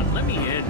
on, let me in.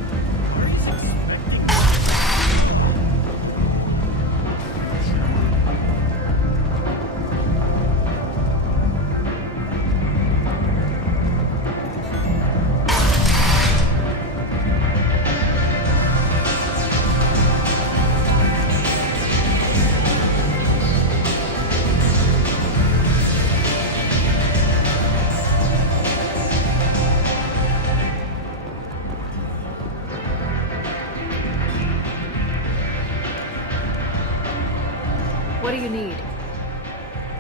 What do you need?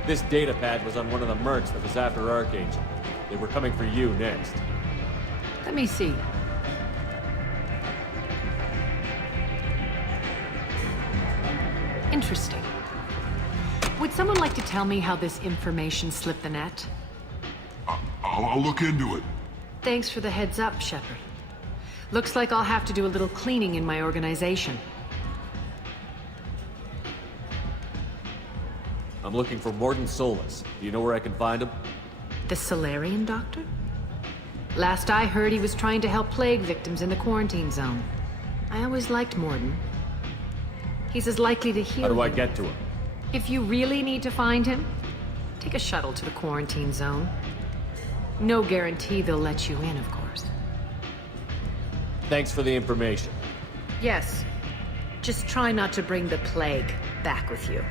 This data pad was on one of the mercs that was after Archangel. They were coming for you next. Let me see. Interesting. Would someone like to tell me how this information slipped the net? I'll look into it. Thanks for the heads up, Shepard. Looks like I'll have to do a little cleaning in my organization. I'm looking for Mordin Solus. Do you know where I can find him? The Solarian doctor? Last I heard, he was trying to help plague victims in the quarantine zone. I always liked Mordin. He's as likely to heal How do I you. get to him? If you really need to find him, take a shuttle to the quarantine zone. No guarantee they'll let you in, of course. Thanks for the information. Yes. Just try not to bring the plague back with you.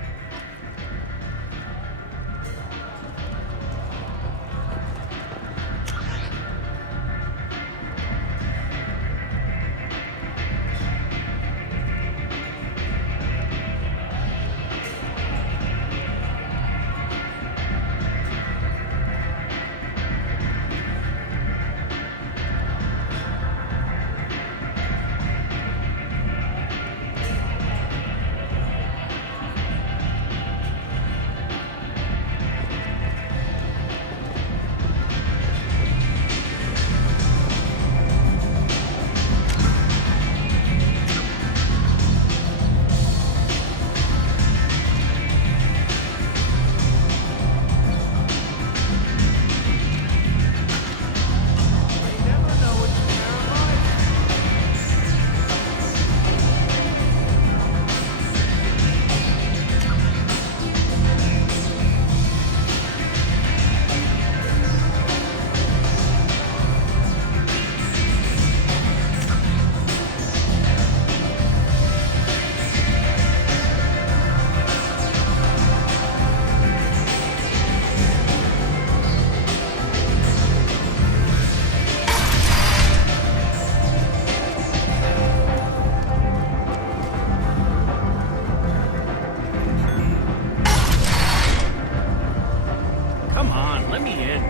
Come on, let me in.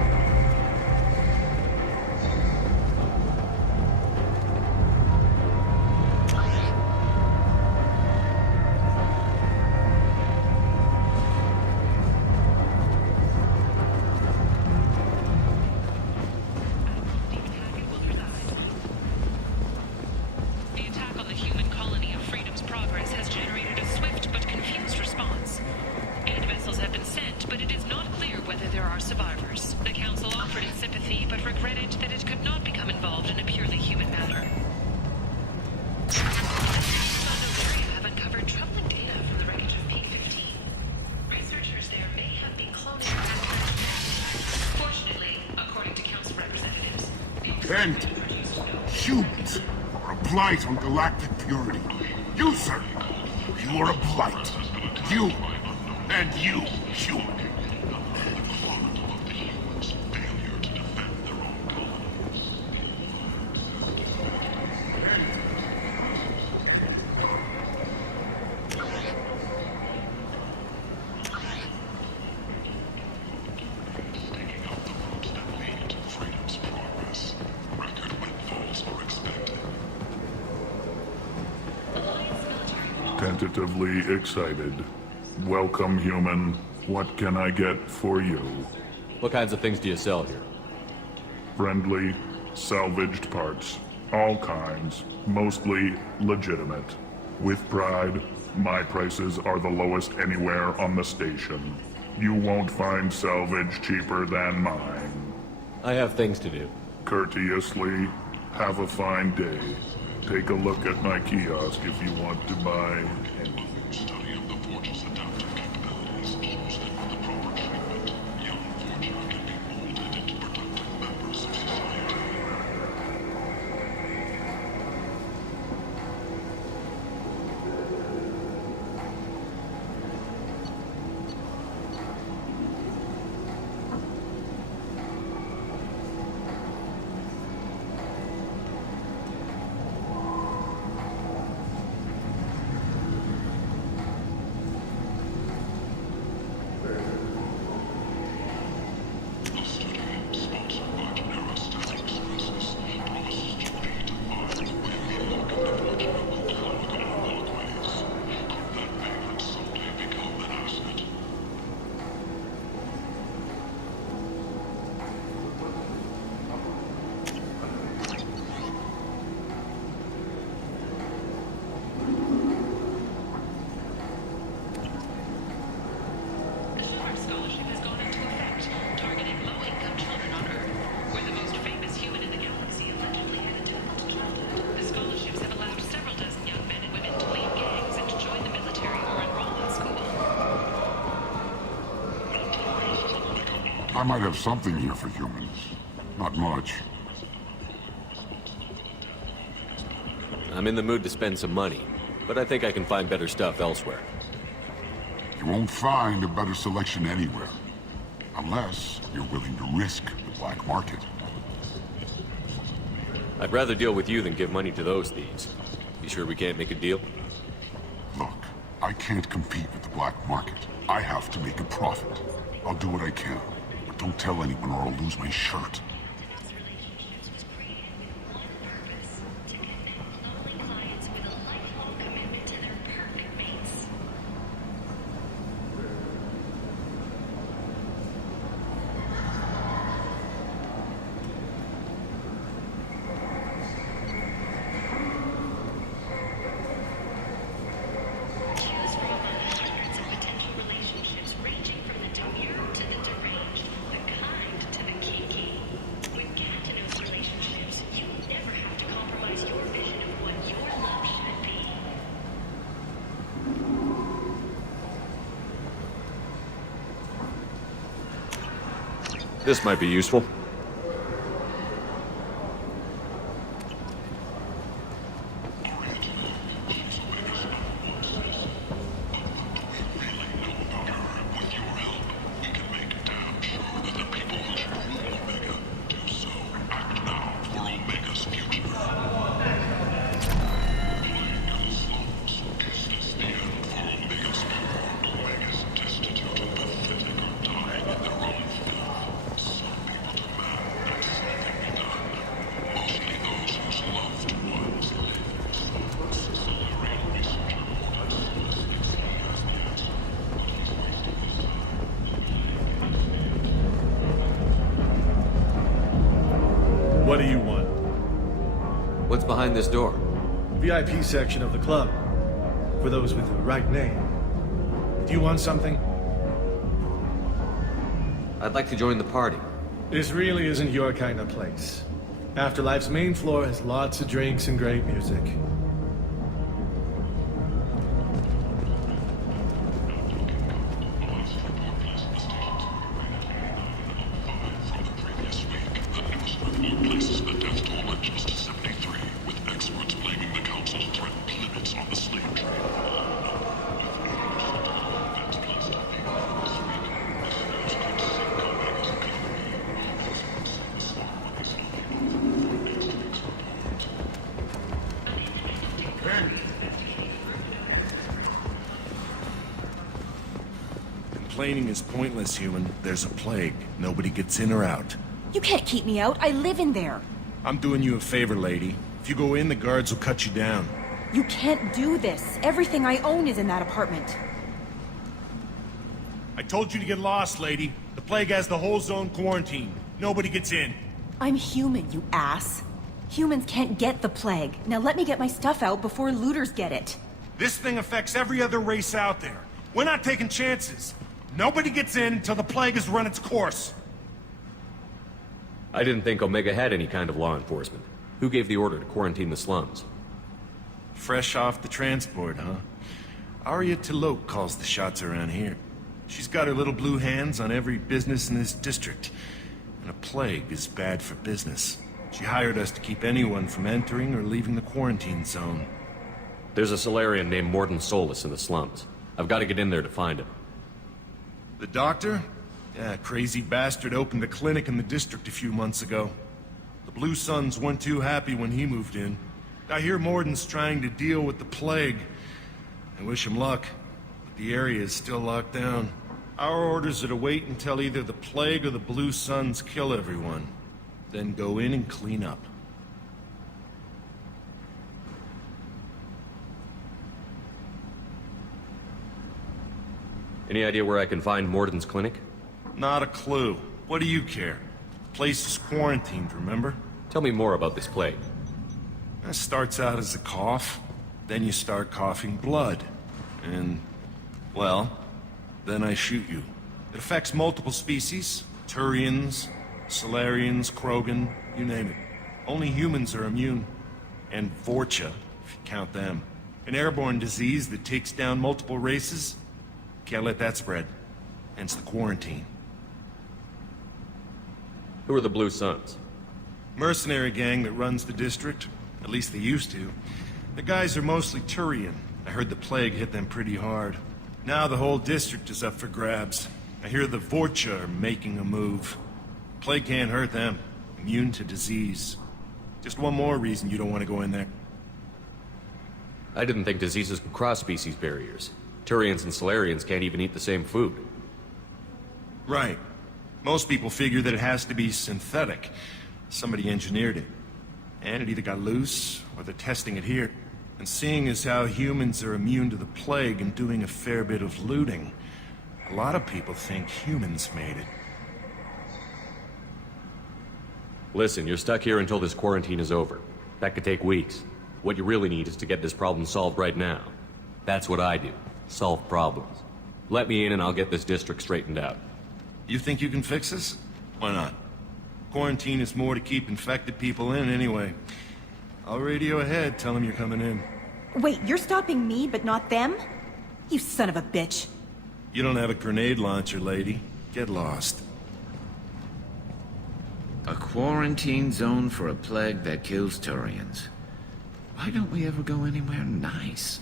The attack on the human colony of Freedom's Progress has generated a swift but confused response. Aid vessels have been sent, but it is not clear whether there are survivors. The Council offered its sympathy, but regretted that it could not become involved in a purely human matter. Scientists on Novaria have uncovered troubling data from the wreckage of P-15. Researchers there may have been cloning manufactured. Fortunately, according to Council representatives, And humans are a blight on galactic purity. You, sir, you are a blight. You and you, human. Tentatively excited. Welcome, human. What can I get for you? What kinds of things do you sell here? Friendly, salvaged parts. All kinds. Mostly legitimate. With pride, my prices are the lowest anywhere on the station. You won't find salvage cheaper than mine. I have things to do. Courteously, Have a fine day. Take a look at my kiosk if you want to buy anything. I might have something here for humans. Not much. I'm in the mood to spend some money, but I think I can find better stuff elsewhere. You won't find a better selection anywhere. Unless you're willing to risk the black market. I'd rather deal with you than give money to those thieves. You sure we can't make a deal? Look, I can't compete with the black market. I have to make a profit. I'll do what I can. But don't tell anyone or I'll lose my shirt. This might be useful. What do you want? What's behind this door? VIP section of the club. For those with the right name. Do you want something? I'd like to join the party. This really isn't your kind of place. Afterlife's main floor has lots of drinks and great music. Complaining is pointless, human. There's a plague. Nobody gets in or out. You can't keep me out. I live in there. I'm doing you a favor, lady. If you go in, the guards will cut you down. You can't do this. Everything I own is in that apartment. I told you to get lost, lady. The plague has the whole zone quarantined. Nobody gets in. I'm human, you ass. Humans can't get the plague. Now let me get my stuff out before looters get it. This thing affects every other race out there. We're not taking chances. Nobody gets in until the plague has run its course. I didn't think Omega had any kind of law enforcement. Who gave the order to quarantine the slums? Fresh off the transport, huh? Arya Tilok calls the shots around here. She's got her little blue hands on every business in this district. And a plague is bad for business. She hired us to keep anyone from entering or leaving the quarantine zone. There's a Solarian named Mordin Solus in the slums. I've got to get in there to find him. The doctor? Yeah, crazy bastard opened a clinic in the district a few months ago. The Blue Suns weren't too happy when he moved in. I hear Mordin's trying to deal with the plague. I wish him luck, but the area is still locked down. Our orders are to wait until either the plague or the Blue Suns kill everyone. Then go in and clean up. Any idea where I can find Mordin's clinic? Not a clue. What do you care? Place is quarantined, remember? Tell me more about this plague. It starts out as a cough, then you start coughing blood. And, well, then I shoot you. It affects multiple species. Turians, Solarians, Krogan, you name it. Only humans are immune. And Vorcha, if you count them. An airborne disease that takes down multiple races. Can't let that spread. Hence the quarantine. Who are the Blue Suns? Mercenary gang that runs the district. At least they used to. The guys are mostly Turian. I heard the plague hit them pretty hard. Now the whole district is up for grabs. I hear the Vorcha are making a move. Plague can't hurt them. Immune to disease. Just one more reason you don't want to go in there. I didn't think diseases could cross species barriers. Turians and Solarians can't even eat the same food. Right. Most people figure that it has to be synthetic. Somebody engineered it. And it either got loose, or they're testing it here. And seeing as how humans are immune to the plague and doing a fair bit of looting, a lot of people think humans made it. Listen, you're stuck here until this quarantine is over. That could take weeks. What you really need is to get this problem solved right now. That's what I do. Solve problems. Let me in and I'll get this district straightened out. You think you can fix this? Why not? Quarantine is more to keep infected people in anyway. I'll radio ahead, tell them you're coming in. Wait, you're stopping me, but not them? You son of a bitch. You don't have a grenade launcher, lady. Get lost. A quarantine zone for a plague that kills Turians. Why don't we ever go anywhere nice?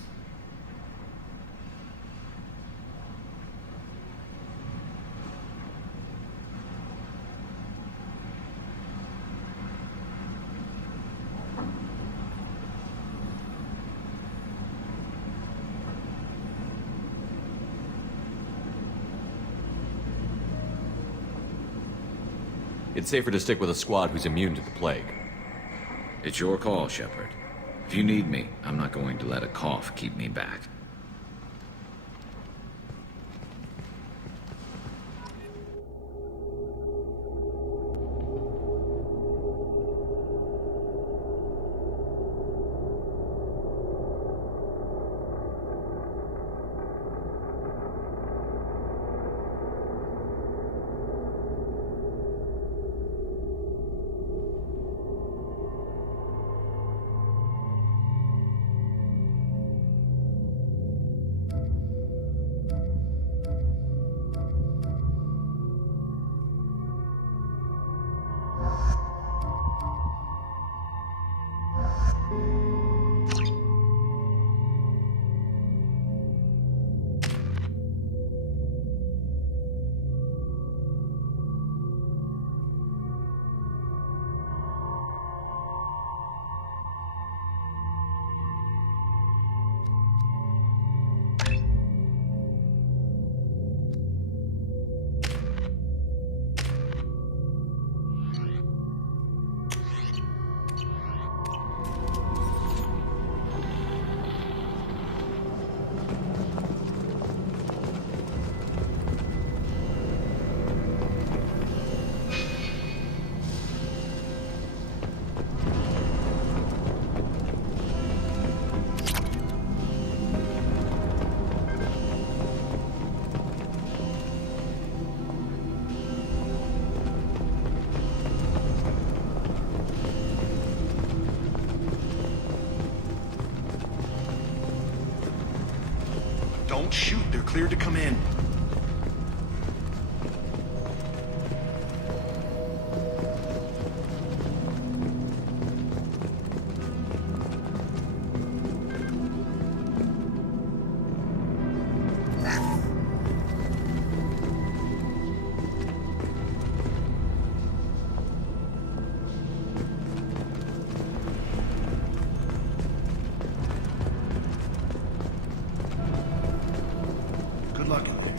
It's safer to stick with a squad who's immune to the plague. It's your call, Shepard. If you need me, I'm not going to let a cough keep me back. Don't shoot. They're cleared to come in. Good luck out there.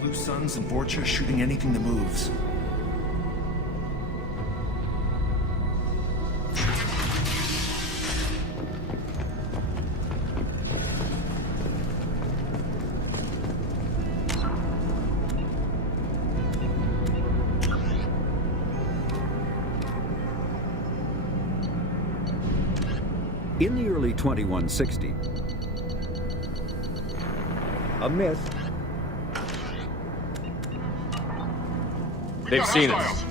Blue Suns and Vorcha shooting anything that moves. In the early 2160s, a myth. They've seen us.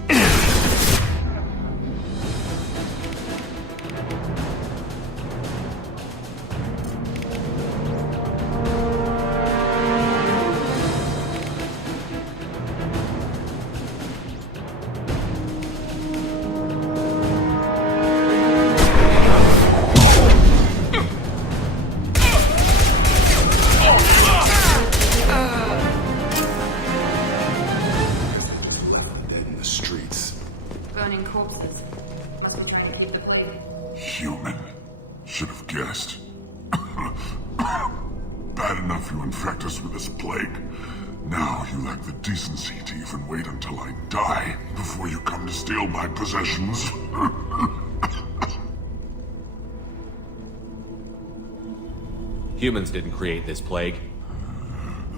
Dead in the streets. Burning corpses. Must be trying to keep the plague. Human. Should have guessed. Bad enough you infect us with this plague. Now you lack the decency to even wait until I die before you come to steal my possessions. Humans didn't create this plague.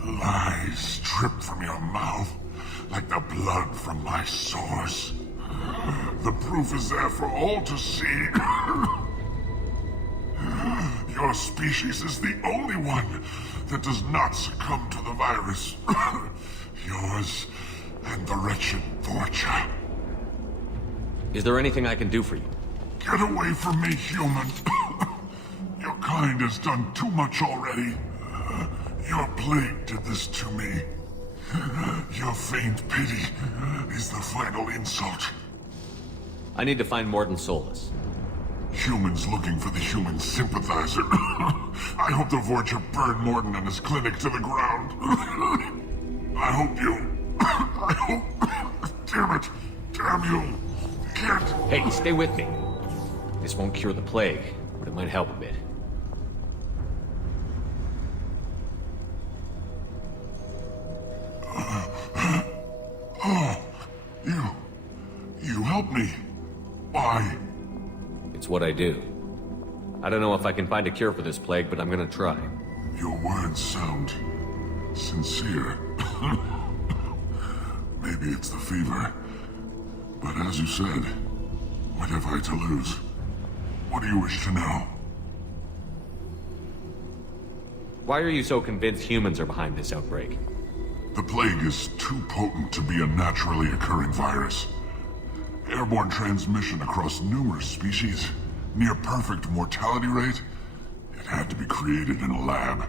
Lies drip from your mouth like the blood from my sores. The proof is there for all to see. Your species is the only one that does not succumb to the virus. Yours and the wretched Vorcha. Is there anything I can do for you? Get away from me, human. Your kind has done too much already. Your plague did this to me. Your faint pity is the final insult. I need to find Mordin Solus. Humans looking for the human sympathizer. I hope the Vorcha burned Mordin and his clinic to the ground. I hope you... I hope... Damn it. Damn you. Can't... Hey, stay with me. This won't cure the plague, but it might help a bit. Oh, you help me. Why? It's what I do. I don't know if I can find a cure for this plague, but I'm gonna try. Your words sound sincere. Maybe it's the fever. But as you said, what have I to lose? What do you wish to know? Why are you so convinced humans are behind this outbreak? The plague is too potent to be a naturally occurring virus. Airborne transmission across numerous species, near perfect mortality rate. It had to be created in a lab.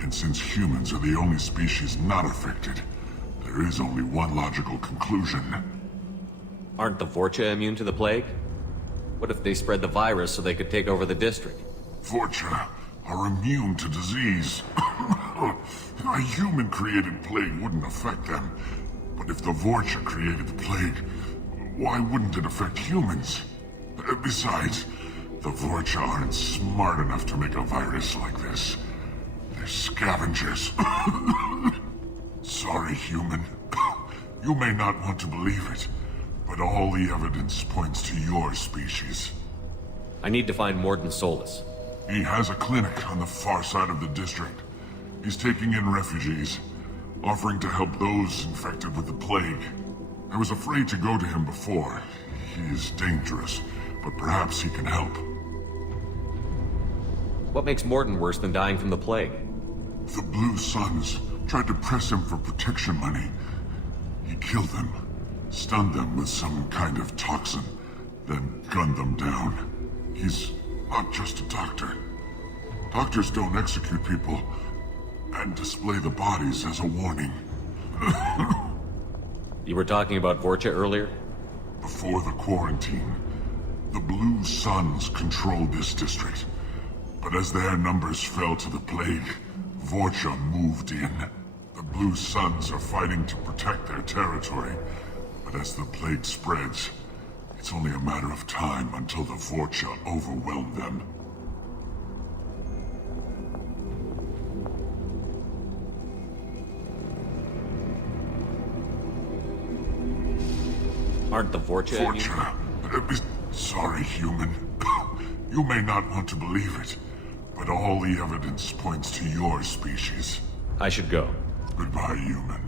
And since humans are the only species not affected, there is only one logical conclusion. Aren't the Vorcha immune to the plague? What if they spread the virus so they could take over the district? Vorcha are immune to disease. A human-created plague wouldn't affect them. But if the Vorcha created the plague, why wouldn't it affect humans? Besides, the Vorcha aren't smart enough to make a virus like this. They're scavengers. Sorry, human. You may not want to believe it, but all the evidence points to your species. I need to find Mordin Solus. He has a clinic on the far side of the district. He's taking in refugees, offering to help those infected with the plague. I was afraid to go to him before. He is dangerous, but perhaps he can help. What makes Mordin worse than dying from the plague? The Blue Suns tried to press him for protection money. He killed them, stunned them with some kind of toxin, then gunned them down. He's not just a doctor. Doctors don't execute people. and display the bodies as a warning. You were talking about Vorcha earlier? Before the quarantine, the Blue Suns controlled this district. But as their numbers fell to the plague, Vorcha moved in. The Blue Suns are fighting to protect their territory, but as the plague spreads, it's only a matter of time until the Vorcha overwhelm them. Aren't the Vorcha immune? Vorcha? Sorry, human. You may not want to believe it, but all the evidence points to your species. I should go. Goodbye, human.